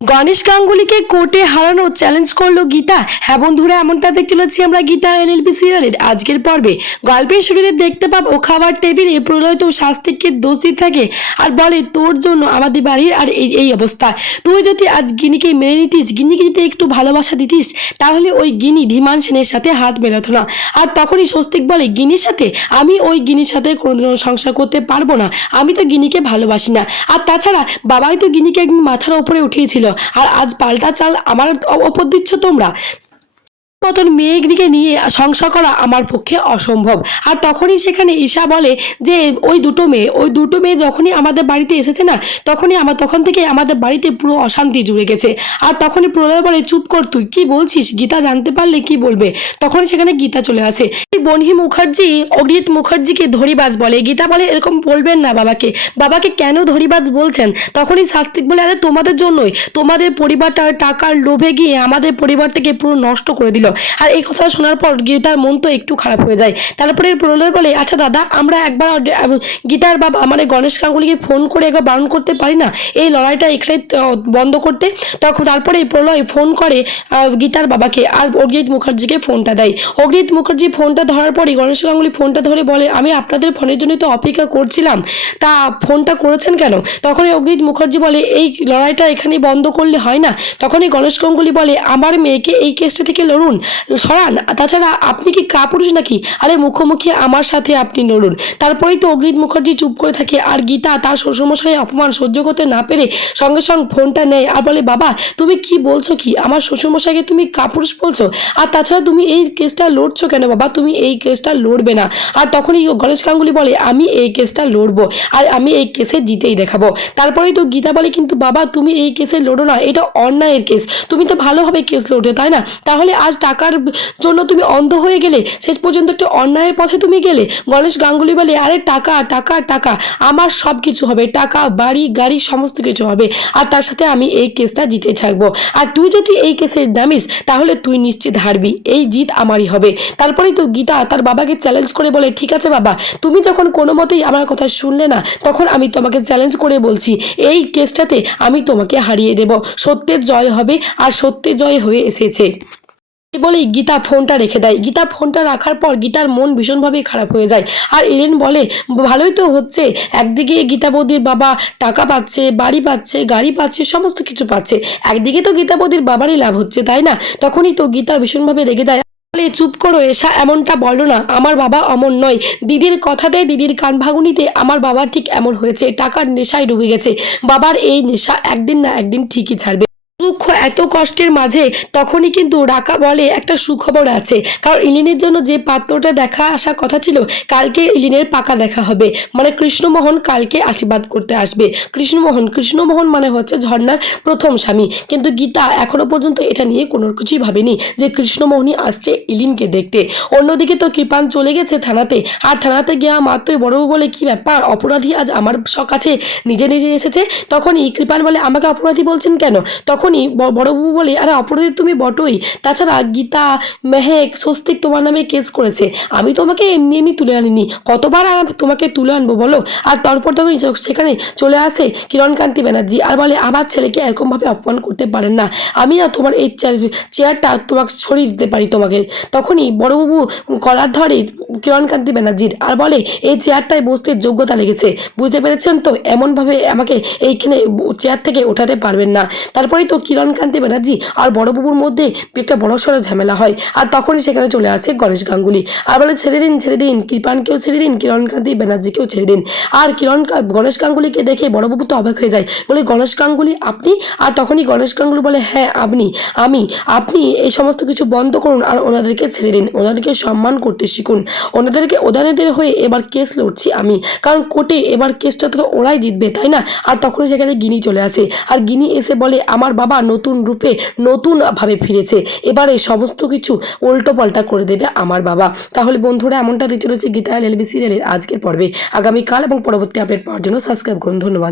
গণেশ গাঙ্গুলিকে কোর্টে হারানো চ্যালেঞ্জ করল গীতা। হ্যাঁ বন্ধুরা, এমনটা দেখতে চলেছি আমরা গীতা এলএলবি সিরিয়ালের আজকের পর্বে। গল্পের শুরুতে দেখতে পাবো খাবার টেবিলে প্রলয় তো শাস্তিককে দোষী থাকে আর বলে, তোর জন্য আমাদের বাড়ির আর এই এই অবস্থা তুই যদি আজ গিনিকে মেনে নিতিস, গিনিকে যদি একটু ভালোবাসা দিতিস, তাহলে ওই গিনি ধীমান সেনের সাথে হাত মেলাতো না। আর তখনই স্বস্তিক বলে, গিনির সাথে? আমি ওই গিনির সাথে কোনোদিনও সংসার করতে পারব না। আমি তো গিনিকে ভালোবাসি না। আর তাছাড়া, বাবাই তো গিনিকে একদিন মাথার ওপরে উঠিয়েছিল। আর আজ পাল্টা চাল আমার ওপর দিচ্ছ তোমরা? মতন মেয়েগিরিকে নিয়ে সংসার করা আমার পক্ষে অসম্ভব। আর তখনই সেখানে ঈশা বলে যে, ওই দুটো মেয়ে, ওই দুটো মেয়ে যখনই আমাদের বাড়িতে এসেছে না, তখনই আমার, তখন থেকে আমাদের বাড়িতে পুরো অশান্তি জুড়ে গেছে। আর তখনই প্রলয় বলে, চুপ কর তুই, কি বলছিস? গীতা জানতে পারলে কি বলবে? তখন সেখানে গীতা চলে আসে। বনহি মুখার্জি, অগ্রিত মুখার্জিকে ধরিবাজ বলে। গীতা বলে, এরকম বলবেন না বাবাকে। বাবাকে কেন ধরিবাজ বলছেন? তখনই শাস্তিক বলে, আরে তোমাদের জন্যই। তোমাদের পরিবারটা টাকার লোভে গিয়ে আমাদের পরিবারটাকে পুরো নষ্ট করে দিল। আর এই কথা শোনার পর গীতার মন তো একটু খারাপ হয়ে যায়। তারপরে প্রলয় বলে আচ্ছা দাদা, আমরা একবার গীতার বাবা মানে গণেশ গাঙ্গুলিকে ফোন করে একবার বারণ করতে পারি না? এই লড়াইটা এখানে বন্ধ করতে? তখন তারপরে প্রলয় ফোন করে গীতার বাবাকে আর অগ্রিত মুখার্জিকে ফোনটা দেয়। অগ্রিত মুখার্জি ফোনটা ধরার পরই গণেশ গাঙ্গুলি ফোনটা ধরে বলে, আমি আপনাদের ফোনের জন্য তো অপেক্ষা করছিলাম। তা ফোনটা করেছেন কেন? তখনই অগ্রিত মুখার্জি বলে, এই লড়াইটা এখানে বন্ধ করলে হয় না? তখনই গণেশ গাঙ্গুলি বলে, আমার মেয়েকে এই কেসটা থেকে লড়ুন। সরান। তাছাড়া আপনি কি কাপুরুষ নাকি? আরে মুখোমুখি আমার সাথে আপনি লড়ুন তারপরেই তো অগ্রিত মুখার্জি চুপ করে থাকে আর গীতা তার শ্বশুরমশাই অপমান সহ্য করতে না পেরে সঙ্গে সঙ্গে ফোনটা নেয় আর বলে, বাবা, তুমি কি বলছো কি? আমার শ্বশুরমশাইকে তুমি কাপুরুষ বলছো? আর তাছাড়া তুমি এই কেসটা লড়ছো কেন বাবা? তুমি এই কেসটা লড়বে না। আর তখনই গণেশ গাঙ্গুলি বলে, আমি এই কেসটা লড়বো আর আমি এই কেসে জিতেই দেখাবো। তারপরেই তো গীতা বলে, কিন্তু বাবা, তুমি এই কেসে লড়ো না, এটা অন্যায়ের কেস। তুমি তো ভালোভাবে কেস লড়তে তাই না? তাহলে আজ টাকার জন্য তুমি অন্ধ হয়ে গেলে, শেষ পর্যন্ত একটা অন্যায়ের পথে তুমি গেলে। গণেশ গাঙ্গুলি বলে, আরে টাকা টাকা টাকা, আমার সব কিছু হবে, টাকা, বাড়ি, গাড়ি, সমস্ত কিছু হবে। আর তার সাথে আমি এই কেসটা জিতে থাকব। আর তুই যদি এই কেসে নামিস, তাহলে তুই নিশ্চিত হারবি। এই জিত আমারই হবে। তারপরেই তো গীতা তার বাবাকে চ্যালেঞ্জ করে বলে, ঠিক আছে বাবা, তুমি যখন কোনো মতেই আমার কথা শুনলে না, তখন আমি তোমাকে চ্যালেঞ্জ করে বলছি, এই কেসটাতে আমি তোমাকে হারিয়ে দেব। সত্যের জয় হবে, আর সত্যের জয় হয়ে এসেছে। বলেই গীতা ফোনটা রেখে দেয়। গীতা ফোনটা রাখার পর গীতার মন ভীষণভাবেই খারাপ হয়ে যায়। আর ইলেন বলে, ভালোই তো হচ্ছে। একদিকে গীতা বাবা টাকা পাচ্ছে, বাড়ি পাচ্ছে, গাড়ি পাচ্ছে, সমস্ত কিছু পাচ্ছে। একদিকে তো গীতা বাবারই লাভ হচ্ছে, তাই না? তখনই তো গীতা ভীষণভাবে রেগে দেয় বলে, চুপ করো, এসা এমনটা বলো না। আমার বাবা অমন নয়। দিদির কথাতে, দিদির কান ভাগুনিতে আমার বাবা ঠিক এমন হয়েছে। টাকার নেশায় ডুবে গেছে। বাবার এই নেশা একদিন না একদিন ঠিকই ছাড়বে। এত কষ্টের মাঝে তখনই কিন্তু রাকা বলে একটা সুখবর আছে। কারণ ইলিনের জন্য যে পাত্রটা দেখা আসা কথা ছিল, কালকে ইলিনের পাকা দেখা হবে। মানে কৃষ্ণমোহন কালকে আশীর্বাদ করতে আসবে। কৃষ্ণমোহন কৃষ্ণমোহন মানে হচ্ছে ঝর্ণার প্রথম স্বামী। কিন্তু গীতা এখনও পর্যন্ত এটা নিয়ে কোনো কিছুই ভাবেনি যে কৃষ্ণমোহনই আসছে ইলিনকে দেখতে। অন্যদিকে তো কৃপান চলে গেছে থানাতে। আর থানাতে গিয়া মাত্রই বড়বু বলে কি ব্যাপার? অপরাধী আজ আমার কাছে নিজে নিজে এসেছে? তখনই কৃপান বলে, আমাকে অপরাধী বলছেন কেন? তখনই বড়বাবু বলে, আরে অপরাধী তুমি বটই। তাছাড়া গীতা, মেহেক, স্বস্তিক তোমার নামে কেস করেছে। আমি তোমাকে এমনি এমনি তুলে আনিনি। কতবার আর তোমাকে তুলে আনব বলো? আর তারপর তখন সেখানে চলে আসে কিরণকান্তি ব্যানার্জি আর বলে, আমার ছেলেকে এরকমভাবে অপমান করতে পারেন না। আমি না তোমার এই চেয়ার- চেয়ারটা তোমাকে সরিয়ে দিতে পারি তোমাকে। তখনই বড়বাবু কলার ধরে কিরণকান্তি ব্যানার্জির আর বলে, এই চেয়ারটায় বসতে যোগ্যতা লেগেছে। বুঝতে পেরেছেন তো? এমনভাবে আমাকে এইখানে চেয়ার থেকে ওঠাতে পারবেন না। তারপরেই তো কিরণকান্তি ব্যানার্জি আর বড়বাবুর মধ্যে একটা বড় সড়ো ঝামেলা হয়। আর তখনই সেখানে চলে আসে গণেশ গাঙ্গুলি। আর বলে, ছেড়ে দিন ছেড়ে দিন, কৃপানকেও ছেড়ে দিন, কিরণকান্তি ব্যানার্জিকেও ছেড়ে দিন। আর কিরণ, গণেশ গাঙ্গুলিকে দেখে বড়বাবু তো অবাক হয়ে যায়। বলে, গণেশ গাঙ্গুলি, আপনি? আর তখনই গণেশ গাঙ্গুলি বলে হ্যাঁ আপনি, আমি, আপনি এই সমস্ত কিছু বন্ধ করুন আর ওনাদেরকে ছেড়ে দিন। ওনাদেরকে সম্মান করতে শিখুন। ওনাদেরকে ওনাদের হয়ে এবার কেস লড়ছি আমি। কারণ কোর্টে এবার কেসটা তো ওরাই জিতবে, তাই না? আর তখন সেখানে গিনি চলে আসে। আর গিনি এসে বলে, আমার বাবা নতুন রূপে নতুনভাবে ফিরেছে। এবার এই সমস্ত কিছু উল্টো পাল্টা করে দেবে আমার বাবা। তাহলে বন্ধুরা, এমনটা দিতে রয়েছে গীতা এল এলবি সিরিয়ালের আজকের পর্বে। আগামীকাল এবং পরবর্তী আপডেট পাওয়ার জন্য সাবস্ক্রাইব করুন। ধন্যবাদ।